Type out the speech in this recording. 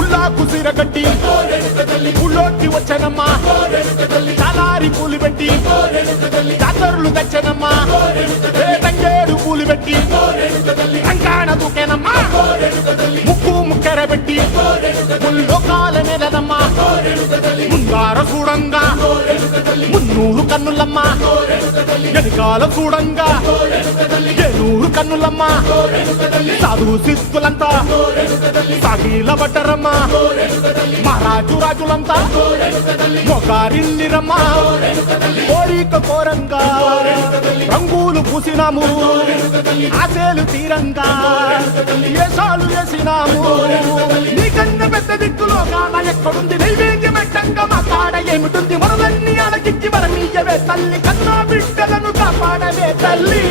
ఉల్లాకు సిరగట్టి ఉళ్ళోకి వచ్చనమ్మా చాలారి పూలు పెట్టి జాతరులు తెచ్చనమ్మా తంగేడు పూలు పెట్టి రంగాణ దూకేనమ్మా ముక్కు ముక్కెర పెట్టి ముల్లోకాల నెలనమ్మా ముంగార చూడంగా మున్నూరు కన్నులమ్మా వెనకాల చూడంగా ఏనూరు కన్నులమ్మా సాధు సిద్ధులంతా సాగిల పడ్డరమ్మా మహారాజు రాజులంతా మొగారిల్లిరమ్మా కోరిక కోరంగా రంగులు పూసినాము ఆశలు తీరంగా ఏసాలు వేసినాము నీకన్నా పెద్ద దిక్కులో కాన ఎక్కడుంది నైవేద్యం ఎట్టంగా మా కాడ ఏమిటుంది మనలన్నీ అలకిచ్చి వరమీయవే తల్లి కన్నా బిడ్డలను కాపాడవే తల్లి